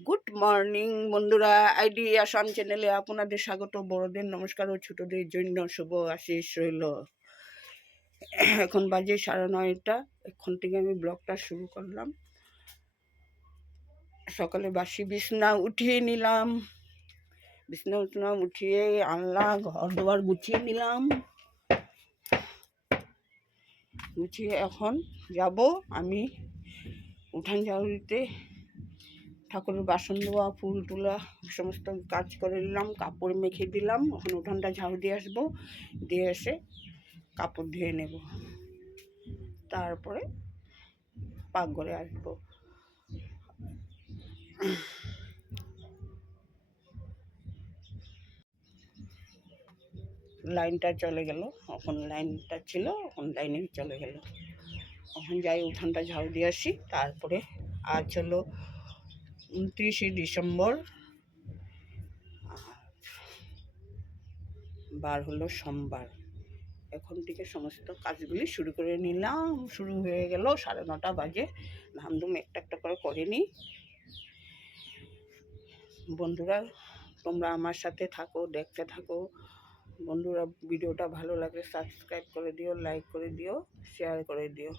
Good morning বন্ধুরা, ID Assam চ্যানেলে আপনাদের স্বাগত। বড়দের নমস্কার ও ছোটদের জন্য শুভ আশিস রইল। এখন বাজে 9:30। এখন থেকে আমি ব্লগটা শুরু করলাম। সকালে বাসি বিছনা উঠিয়ে নিলাম, উঠিয়ে আনলাম, ঘর দুয়ার গুছিয়ে নিলাম। গুছিয়ে এখন যাব আমি উঠান ঝাড়ু দিতে। ঠাকুরের বাসন ধোয়া, ফুল তোলা সমস্ত কাজ করে নিলাম, কাপড় মেখে দিলাম। এখন উঠানটা ঝাড়ু দিয়ে আসবো, দিয়ে এসে কাপড় ধুয়ে নেব, তারপরে পাকঘরে আসবো। লাইনটা চলে গেল, এখন লাইনটা ছিল, এখন লাইনে চলে গেল। এখন যাই উঠানটা ঝাড়ু দিয়ে আসি। তারপরে আজ হলো 29শে ডিসেম্বর, বার হলো সোমবার। এখন থেকে সমস্ত কাজগুলি শুরু করে নিলাম। শুরু হয়ে গেল, 9:30 বাজে। ধামধুম একটা একটা করে নিই। বন্ধুরা, তোমরা আমার সাথে থাকো, দেখতে থাকো। বন্ধুরা, ভিডিওটা ভালো লাগলে সাবস্ক্রাইব করে দিও, লাইক করে দিও, শেয়ার করে দিও।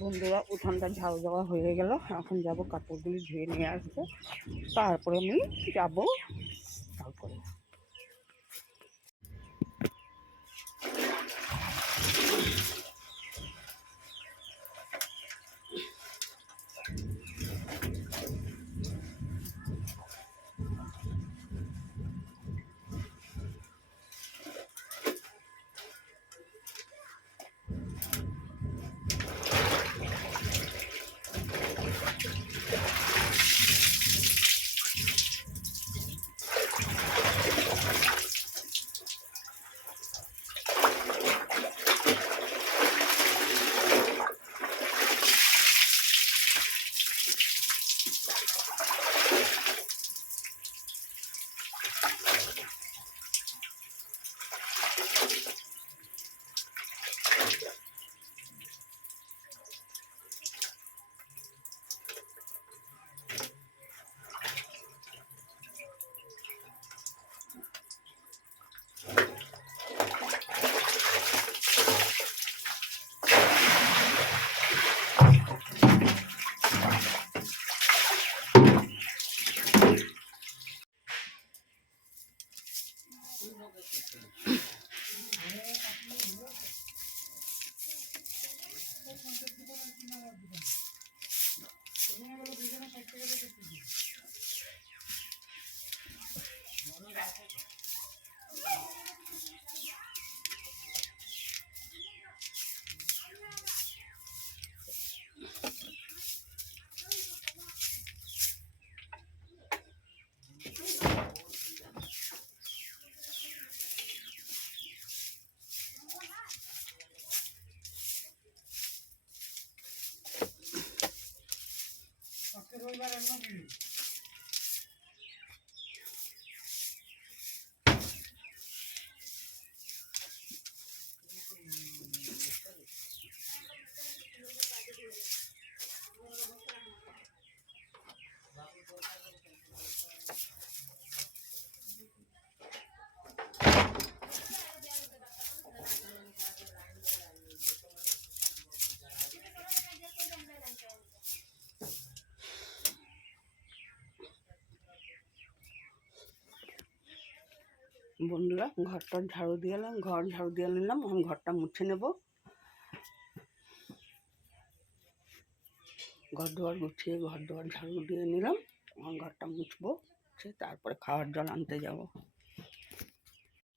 বন্ধুরা, উঠানটা ঝাড়ু দেওয়া হয়ে গেল। এখন যাব কাপড়গুলি ধুয়ে নিয়ে আসবো, তারপরে আমি যাবো তারপরে। বন্ধুরা, ঘরটা ঝাড়ু দিয়ে এলাম, ঘর ঝাড়ু দিয়ে নিলাম। এখন ঘরটা মুছে নেব। ঘর দুয়ার গুছিয়ে ঘর দুয়ার ঝাড়ু দিয়ে নিলাম। এখন ঘরটা মুছবো, তারপরে খাওয়ার জল আনতে যাব।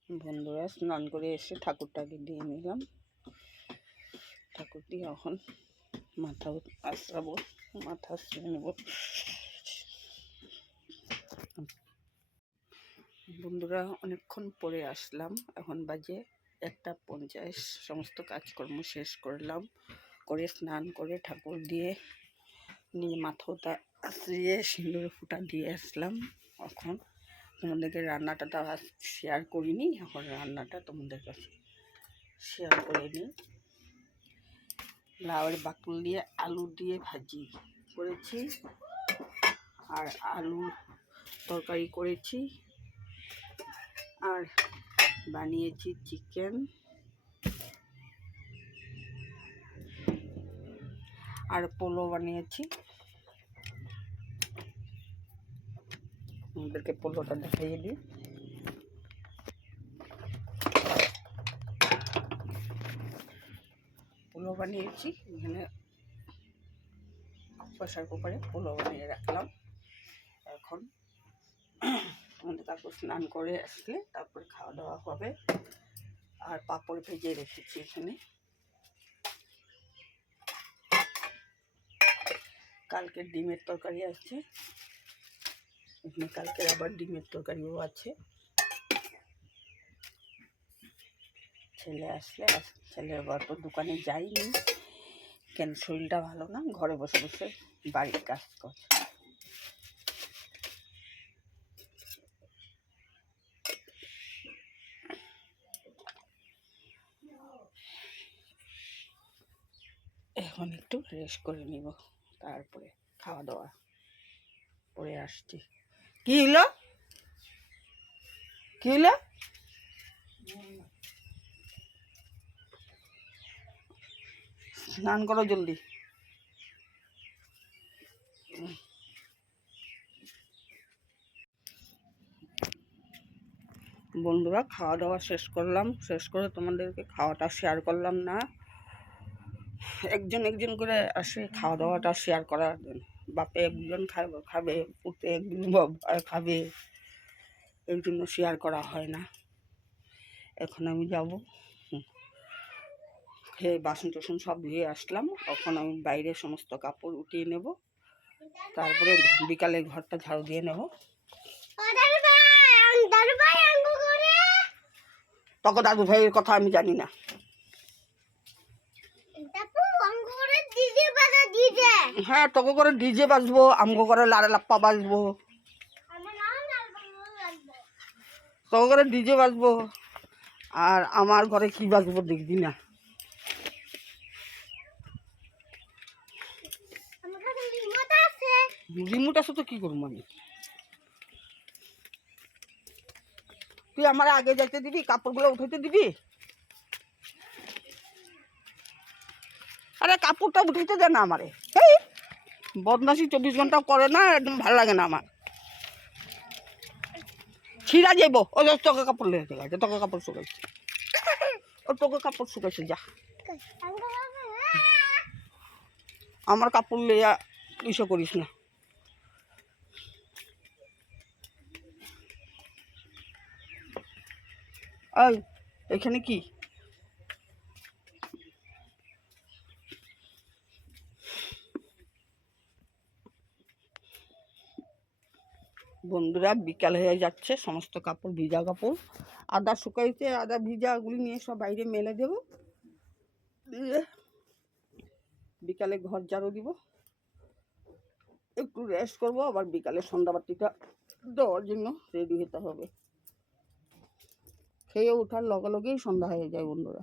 বন্ধুরা, স্নান করে এসে ঠাকুরটাকে দিয়ে নিলাম। ঠাকুর দিয়ে এখন মাথা আশ্রাবো, মাথা আশ্রিয়ে নেব। বন্ধুরা, অনেকক্ষণ পরে আসলাম। এখন বাজে 1:50। সমস্ত কাজকর্ম শেষ করলাম, করে স্নান করে ঠাকুর দিয়ে নিয়ে মাথাটা আশ্রিয়ে সিঁদুর ফুটা দিয়ে আসলাম। এখন তোমাদেরকে রান্নাটা তো শেয়ার করিনি, এখন রান্নাটা তোমাদের কাছে শেয়ার করে নিই। লাউয়ের বাকল দিয়ে আলু দিয়ে ভাজি করেছি, আর আলু তরকারি করেছি, আর বানিয়েছি চিকেন, আর পোলো বানিয়েছি। আমাদেরকে পোলোটা দেখাইয়ে দিই। পোলো বানিয়েছি, এখানে প্রেসার কুকারে পোলো বানিয়ে রাখলাম। এখন আমাদের তারপর স্নান করে আসলে তারপরে খাওয়া দাওয়া হবে। আর পাঁপড় ভেজে রেখেছি এখানে। কালকের ডিমের তরকারি আছে, এখানে কালকের আবার ডিমের তরকারিও আছে। ছেলে আসলে, ছেলে আবার তো দোকানে যাইনি, কেন শরীরটা ভালো না, ঘরে বসে বসে বাড়ির কাজ করছে। এখন একটু রেস্ট করে নিব, তারপরে খাওয়া দাওয়া পরে আসছি। কি হলো, কি হলো? স্নান করো জলদি। বন্ধুরা, খাওয়া দাওয়া শেষ করলাম, শেষ করে তোমাদেরকে খাওয়াটা শেয়ার করলাম না। একজন একজন করে আসে খাওয়া দাওয়াটা শেয়ার করার জন্য। বাপে একজন খাবে, পুতে একজন খাবে, এর জন্য শেয়ার করা হয় না। এখন আমি যাব, খেয়ে বাসন টাসন সব ধুয়ে আসলাম। এখন আমি বাইরে সমস্ত কাপড় উঠিয়ে নেব, তারপরে বিকালে ঘরটা ঝাড়ু দিয়ে নেব। তখন দাদু ভাইয়ের কথা আমি জানি না। হ্যাঁ, তোকে করে ডিজে বাজবো, আমগো করে লাড়া লাপ্পা বাজবো, তোকে করে ডিজে বাজবো। আর আমার ঘরে কি বাজবো দেখবি না। রিমোট আছে তো কি করবো আমি? তুই আমার আগে যাইতে দিবি, কাপড়গুলো উঠাইতে দিবি? আরে কাপড়টা উঠাইতে দে না আমারে। এই বদমাসি 24 ঘন্টা করে না, একদম ভালো লাগে না আমার। ছিঁড়া যাইব, ও তোকে কাপড় লেগে গেছে, তোকে কাপড় শুকাইছে, ও তোকে কাপড় শুকাইছে, যা। আমার কাপড় লেয়া ইসে করিস না। এই এখানে কি? বন্ধুরা, বিকাল হয়ে যাচ্ছে, সমস্ত কাপড় ভিজা কাপড়, আদা শুকাইতে, আদা ভিজাগুলি নিয়ে সব বাইরে মেলে দেবো, দিয়ে বিকালে ঘর ঝাড়ু দিব। একটু রেস্ট করবো, আবার বিকালে সন্ধ্যাবাতিটা দেওয়ার জন্য রেডি হতে হবে। খেয়ে ওঠার লগে লগেই সন্ধ্যা হয়ে যায় বন্ধুরা।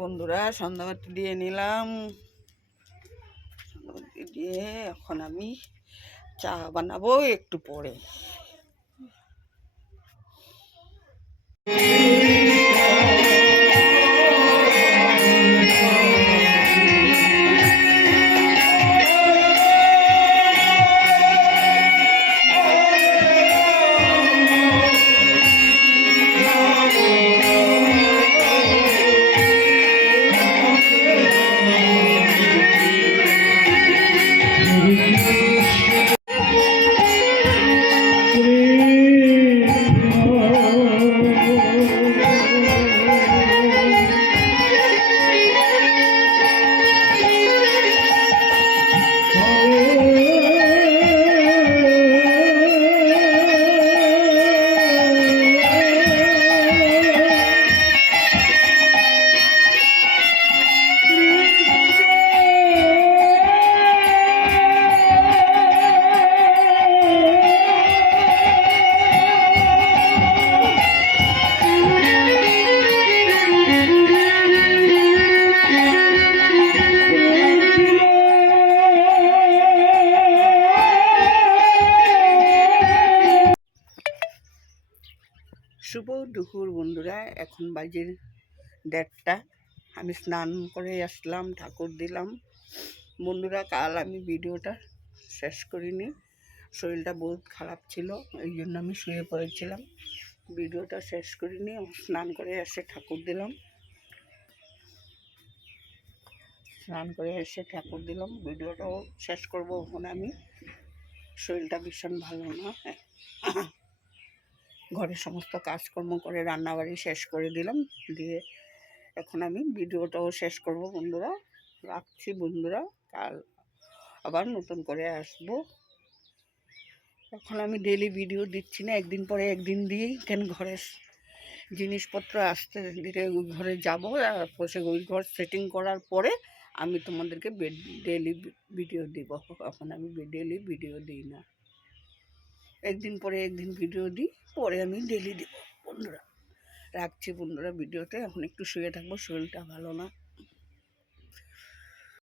বন্ধুরা সন্ধ্যাবাতি দিয়ে নিলাম, সন্ধ্যাবাতি দিয়ে এখন আমি চা বানাবো একটু পরে। শুভ দুপুর বন্ধুরা, এখন বাজে 1:30। আমি স্নান করে আসলাম, ঠাকুর দিলাম। বন্ধুরা কাল আমি ভিডিওটা শেষ করিনি, শরীরটা বহুত খারাপ ছিল, এই জন্য আমি শুয়ে পড়েছিলাম, ভিডিওটা শেষ করিনি। স্নান করে এসে ঠাকুর দিলাম, ভিডিওটাও শেষ করবো এখন। আমি শরীরটা ভীষণ ভালো না, ঘরের সমস্ত কাজকর্ম করে রান্নাবাড়ি শেষ করে দিলাম, দিয়ে এখন আমি ভিডিওটাও শেষ করব বন্ধুরা। রাখছি বন্ধুরা, কাল আবার নতুন করে আসবো। এখন আমি ডেইলি ভিডিও দিচ্ছি না, একদিন পরে একদিন দিয়েই, কেন ঘরের জিনিসপত্র আসতে ধীরে ওই ঘরে যাবো, বসে ওই ঘর সেটিং করার পরে আমি তোমাদেরকে ডেইলি ভিডিও দিব। এখন আমি ডেইলি ভিডিও দিই না, একদিন পরে একদিন ভিডিও দিই, পরে আমি ডেইলি দিব বন্ধুরা। রাখছি বন্ধুরা ভিডিওতে, এখন একটু শুয়ে থাকবো, শরীরটা ভালো না।